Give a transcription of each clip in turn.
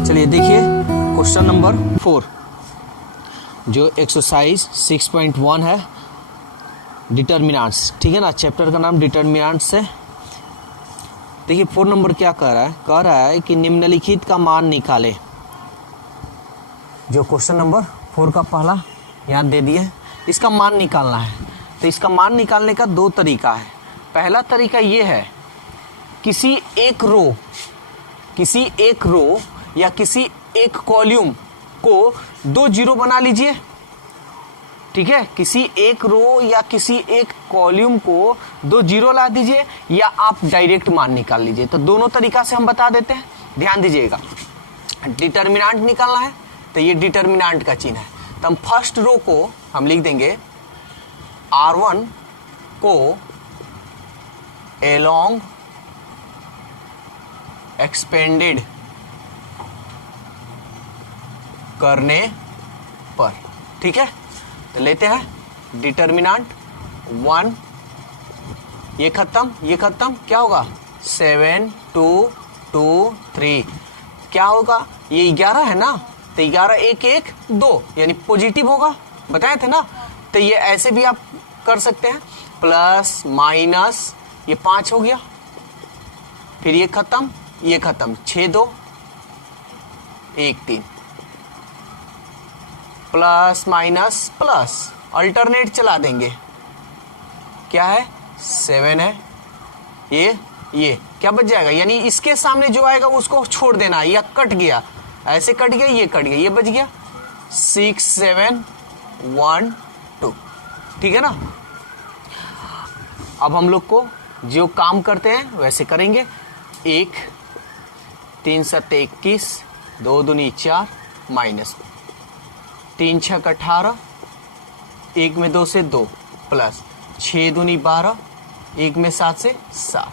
चलिए देखिए question number 4 जो एक्सरसाइज 6.1 है, डिटर्मिनेंट्स। ठीक है ना, चैप्टर का नाम डिटर्मिनेंट्स है। देखिए 4 नंबर क्या कह रहा है कि निम्नलिखित का मान निकाले। जो क्वेश्चन नंबर 4 का पहला याद दे दिए, इसका मान निकालना है। तो इसका मान निकालने का 2 तरीका है। पहला तरीका ये है, किसी एक रो या किसी एक कॉलम को 2 जीरो बना लीजिए। ठीक है, किसी एक रो या किसी एक कॉलम को 2 जीरो ला दीजिए, या आप डायरेक्ट मान निकाल लीजिए। तो दोनों तरीका से हम बता देते हैं, ध्यान दीजिएगा। डिटर्मिनेंट निकालना है तो ये डिटर्मिनेंट का चिन्ह है। तो हम फर्स्ट रो को हम लिख देंगे R1 को एलोंग एक्सपेंडेड करने पर। ठीक है, तो लेते हैं डिटर्मिनेंट 1, ये खत्म, क्या होगा 7 2 2 3, क्या होगा ये 11 है ना, तो 11 1 1 2 यानी पॉजिटिव होगा, बताए थे ना। तो ये ऐसे भी आप कर सकते हैं, प्लस माइनस, ये 5 हो गया, फिर ये खत्म 6 2 1 3, प्लस माइनस प्लस, अल्टरनेट चला देंगे, क्या है 7 है, ये क्या बच जाएगा, यानी इसके सामने जो आएगा उसको छोड़ देना, या कट गया, ऐसे कट गया, ये कट गया, ये बच गया 6 7 1 2। ठीक है ना। अब हम लोग को जो काम करते हैं वैसे करेंगे। 1 3 7 21, 2 दूनी 4, माइनस 3 6 18, 1 में 2 से 2, प्लस 6 दूनी 12, 1 में 7 से 7,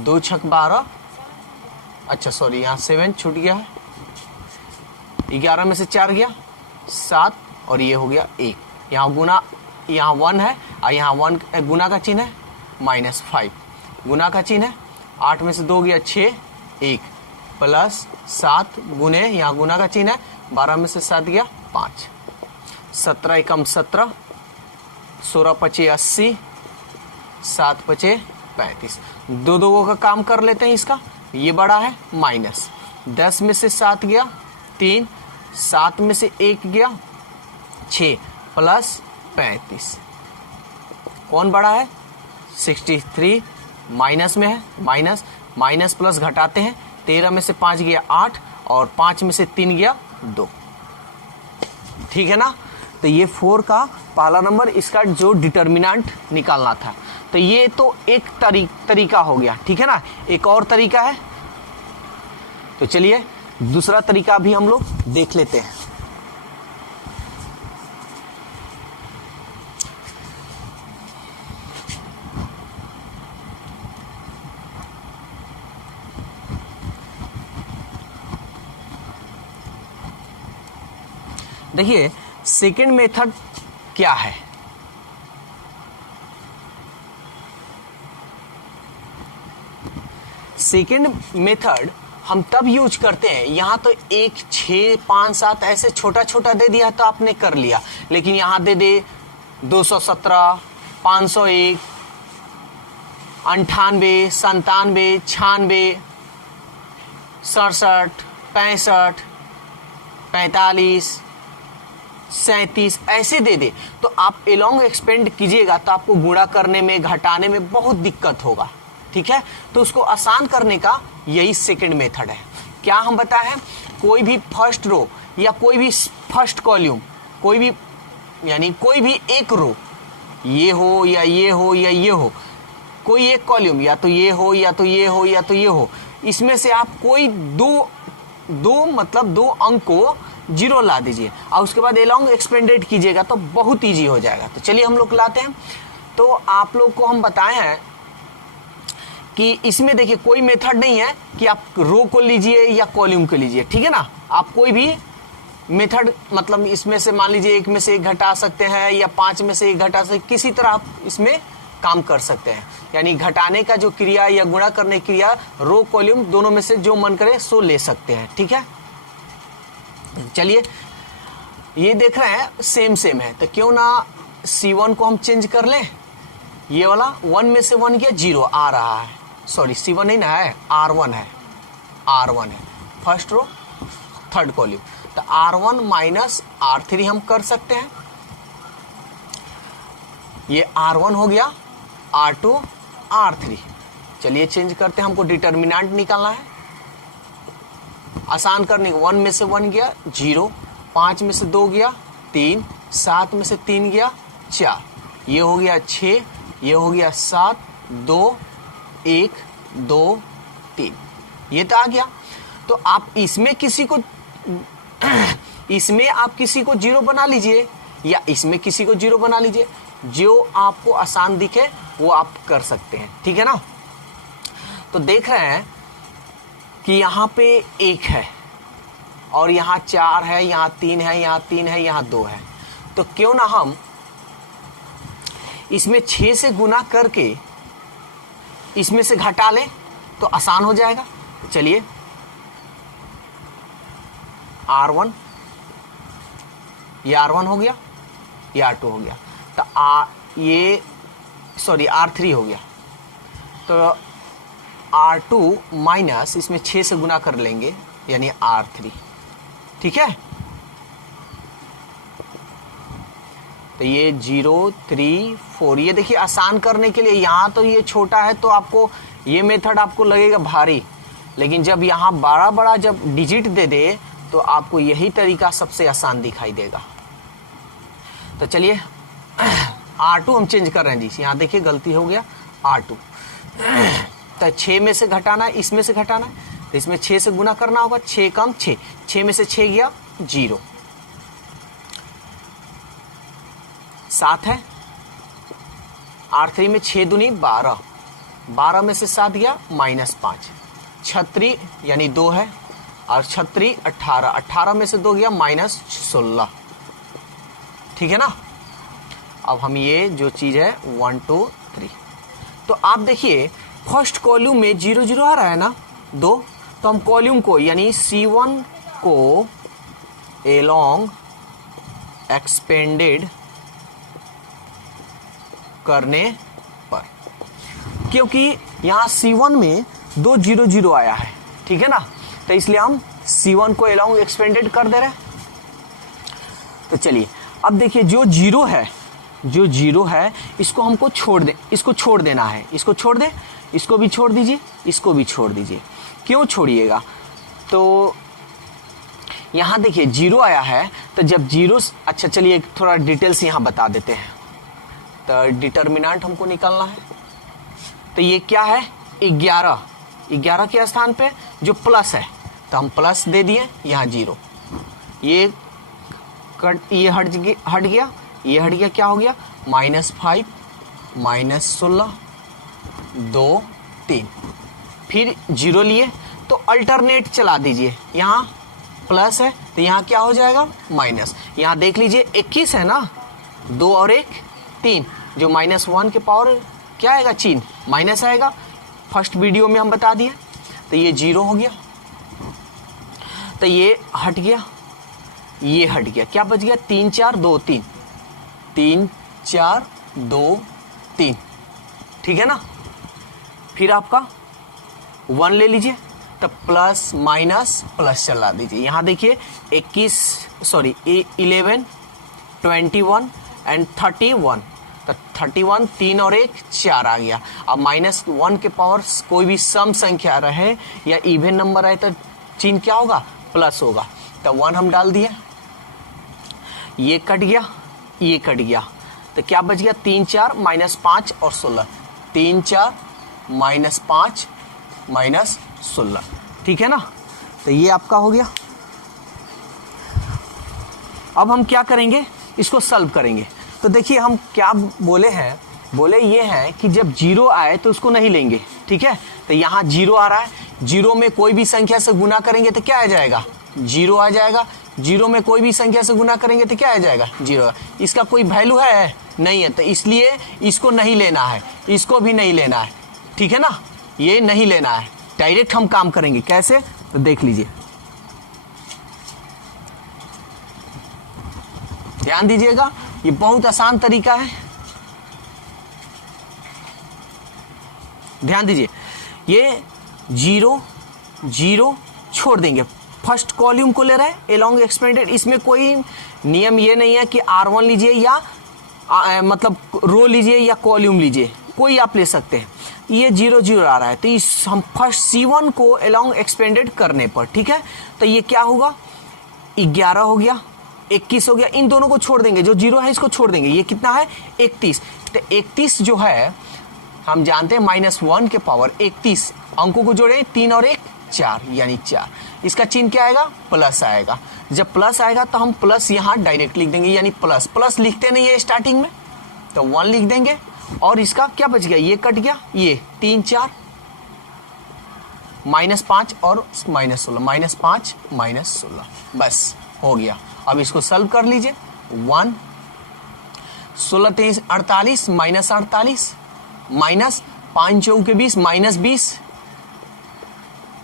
2 6 12, अच्छा सॉरी यहाँ 7 छूट गया है, 11 में से 4 गया 7, और ये हो गया 1। यहाँ गुना, यहाँ 1 है और यहाँ 1 गुना का चिन्ह है, -5 गुना का चिन्ह है, 8 में से 2 गया 6 1, प्लस 7 गुने, यहाँ गुना का चिन्ह है, 12 में से 7 गया 5, 17 एकम 17, 16 पचे 80, 7 पचे 35। 2 2 का काम कर लेते हैं इसका, ये बड़ा है माइनस, 10 में से 7 गया 3, 7 में से 1 गया 6, प्लस 35, कौन बड़ा है 63, माइनस में है, माइनस प्लस घटाते हैं, 13 में से 5 गया 8, और 5 में से 3 गया 2। ठीक है ना। तो ये 4 का पहला नंबर, इसका जो डिटर्मिनेंट निकालना था। तो ये तो एक तरीका हो गया। ठीक है ना, एक और तरीका है, तो चलिए दूसरा तरीका भी हम लोग देख लेते हैं। देखिए सेकेंड मेथड क्या है। सेकेंड मेथड हम तब यूज करते हैं, यहाँ तो 1 6 5 7 ऐसे छोटा छोटा दे दिया तो आपने कर लिया, लेकिन यहाँ दे दे 217 501 98 97 96 67 65 45 37 ऐसे दे दे, तो आप एलोंग एक्सपेंड कीजिएगा तो आपको गुणा करने में घटाने में बहुत दिक्कत होगा। ठीक है, तो उसको आसान करने का यही सेकंड मेथड है। क्या हम बताए हैं, कोई भी फर्स्ट रो या कोई भी फर्स्ट कॉलम, कोई भी यानी कोई भी एक रो, ये हो या ये हो या ये हो, कोई एक कॉलम या तो ये हो या तो ये हो या तो ये हो, इसमें से आप कोई दो अंक को 0 ला दीजिए और उसके बाद एलोंग एक्सपेंडेड कीजिएगा तो बहुत इजी हो जाएगा। तो चलिए हम लोग लाते हैं। तो आप लोग को हम बताए हैं कि इसमें देखिए कोई मेथड नहीं है कि आप रो को लीजिए या कॉलम को लीजिए। ठीक है ना, आप कोई भी मेथड, मतलब इसमें से मान लीजिए 1 में से 1 घटा सकते हैं या 5 में से 1 घटा सकते, किसी तरह आप इसमें काम कर सकते हैं। यानी घटाने का जो क्रिया या गुणा करने की क्रिया रो कॉलम दोनों में से जो मन करे सो ले सकते हैं। ठीक है, चलिए ये देख रहे हैं सेम सेम है, तो क्यों ना C1 को हम चेंज कर लें। ये वाला 1 में से 1 गया 0 आ रहा है, सॉरी C1 नहीं ना है, R1 है, R1 है फर्स्ट रो थर्ड कॉलम। तो R1 माइनस R3 हम कर सकते हैं। ये R1 हो गया, R2 R3। चलिए चेंज करते हैं, हमको डिटर्मिनेंट निकालना है। आसान करने को 1 में से 1 गया 0, 5 में से 2 गया 3, 7 में से 3 गया 4, ये हो गया 6, ये हो गया 7, 2 1 2 3, ये तो आ गया। तो आप इसमें किसी को इसमें आप किसी को 0 बना लीजिए या इसमें किसी को 0 बना लीजिए, जो आपको आसान दिखे वो आप कर सकते हैं। ठीक है ना। तो देख रहे हैं कि यहाँ पे 1 है और यहाँ 4 है, यहाँ 3 है, यहाँ 3 है, यहाँ 2 है। तो क्यों ना हम इसमें 6 से गुना करके इसमें से घटा लें तो आसान हो जाएगा। चलिए R1, ये R1 हो गया, ये R2 हो गया, तो ये सॉरी R3 हो गया। तो R2 माइनस इसमें 6 से गुना कर लेंगे यानी R3। ठीक है, तो ये 0 3 4, ये देखिए आसान करने के लिए यहाँ तो ये छोटा है तो आपको ये मेथड आपको लगेगा भारी, लेकिन जब यहाँ बड़ा बड़ा जब डिजिट दे दे तो आपको यही तरीका सबसे आसान दिखाई देगा। तो चलिए R2 हम चेंज कर रहे हैं जी, यहाँ देखिए गलती हो गया R2। तो 6 में से घटाना है, इसमें से घटाना है, तो इसमें 6 से गुना करना होगा, 6 कम 6, 6 में से 6 गया 0, 7 है, R3 में 6 दूनी 12, 12 में से 7 गया -5, 36 यानी 2 है और 36 18, 18 में से 2 गया -16। ठीक है ना। अब हम ये जो चीज है 1 2 3, तो आप देखिए फर्स्ट कॉलम में 0 0 आ रहा है ना 2, तो हम कॉलम को यानी C1 को एलोंग एक्सपेंडेड करने पर, क्योंकि यहाँ C1 में 2 0 0 आया है, ठीक है ना, तो इसलिए हम C1 को एलोंग एक्सपेंडेड कर दे रहे हैं। तो चलिए अब देखिए जो 0 है, जो 0 है इसको हमको छोड़ दे, इसको छोड़ देना है, इसको छोड़ दे, इसको भी छोड़ दीजिए, इसको भी छोड़ दीजिए। क्यों छोड़िएगा, तो यहाँ देखिए 0 आया है, तो जब 0, अच्छा चलिए थोड़ा डिटेल्स यहाँ बता देते हैं। तो डिटर्मिनेंट हमको निकालना है, तो ये क्या है 11, 11 के स्थान पे जो प्लस है तो हम प्लस दे दिए, यहाँ 0, ये कट, ये हट गया, ये हट गया, क्या हो गया -5 -16 2 3, फिर 0 लिए तो अल्टरनेट चला दीजिए, यहाँ प्लस है तो यहाँ क्या हो जाएगा माइनस। यहाँ देख लीजिए 21 है ना, 2 और 1 3, जो -1 के पावर क्या आएगा चिन्ह माइनस आएगा, फर्स्ट वीडियो में हम बता दिए। तो ये 0 हो गया, तो ये हट गया, ये हट गया, क्या बच गया 3 4 2 3, 3 4 2 3, ठीक है ना। फिर आपका 1 ले लीजिए, तब प्लस माइनस प्लस चला दीजिए। यहाँ देखिए 11 21 एंड 31, तो 31 3 और 1 4 आ गया। अब -1 के पावर कोई भी सम संख्या रहे या इवन नंबर आए तो चिन्ह क्या होगा प्लस होगा। तो 1 हम डाल दिए, ये कट गया, ये कट गया, तो क्या बच गया 3 4 -5 और 16, 3 4 -5 -16, ठीक है ना। तो ये आपका हो गया। अब हम क्या करेंगे, इसको सॉल्व करेंगे। तो देखिए हम क्या बोले हैं, बोले ये हैं कि जब 0 आए तो उसको नहीं लेंगे, ठीक है। तो यहाँ 0 आ रहा है, 0 में कोई भी संख्या से गुना करेंगे तो क्या आ जाएगा 0 आ जाएगा, 0 में कोई भी संख्या से गुना करेंगे तो क्या आ जाएगा 0। इसका कोई वैल्यू है नहीं है, तो इसलिए इसको नहीं लेना है, इसको भी नहीं लेना है, ठीक है ना, ये नहीं लेना है। डायरेक्ट हम काम करेंगे कैसे, तो देख लीजिए, ध्यान दीजिएगा, ये बहुत आसान तरीका है। ध्यान दीजिए, ये 0 0 छोड़ देंगे, फर्स्ट कॉल्यूम को ले रहा है एलोंग एक्सपेंडेड, इसमें कोई नियम ये नहीं है कि R1 लीजिए या मतलब रो लीजिए या कॉल्यूम लीजिए, कोई आप ले सकते हैं। ये 0 0 आ रहा है, तो इस हम फर्स्ट C1 को एलोंग एक्सपेंडेड करने पर, ठीक है, तो ये क्या होगा, 11 हो गया, 21 हो गया, इन दोनों को छोड़ देंगे, जो 0 है इसको छोड़ देंगे, ये कितना है 31, तो 31 जो है हम जानते हैं -1 के पावर 31, अंकों को जोड़े 3 और 1 4, यानी 4, इसका चिन्ह क्या आएगा, प्लस आएगा। जब प्लस आएगा तो हम प्लस यहाँ डायरेक्ट लिख देंगे, यानी प्लस प्लस लिखते नहीं है स्टार्टिंग में, तो 1 लिख देंगे, और इसका क्या बच गया, ये कट गया, ये 3 4 -5 और -16, -5 -16, बस हो गया। अब इसको सॉल्व कर लीजिए, 1 16 23 48 -48 माइनस 5 4 के 20 -20,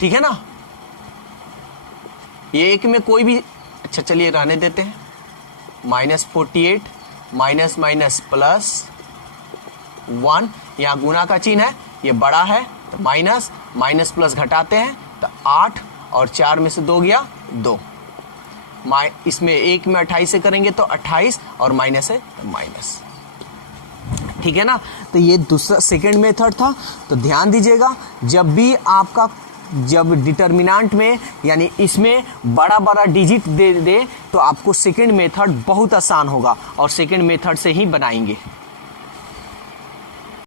ठीक है ना, ये एक में कोई भी, अच्छा चलिए रहने देते हैं, -48 माइनस माइनस प्लस 1, यहाँ गुना का चिन्ह है, ये बड़ा है तो माइनस माइनस प्लस घटाते हैं तो 8 और 4 में से 2 गया 2, इसमें 1 में 28 से करेंगे तो 28 और माइनस है तो माइनस, ठीक है ना। तो ये दूसरा सेकंड मेथड था। तो ध्यान दीजिएगा, जब भी आपका जब डिटर्मिनेंट में यानी इसमें बड़ा बड़ा डिजिट दे तो आपको सेकंड मेथड बहुत आसान होगा और सेकंड मेथड से ही बनाएंगे।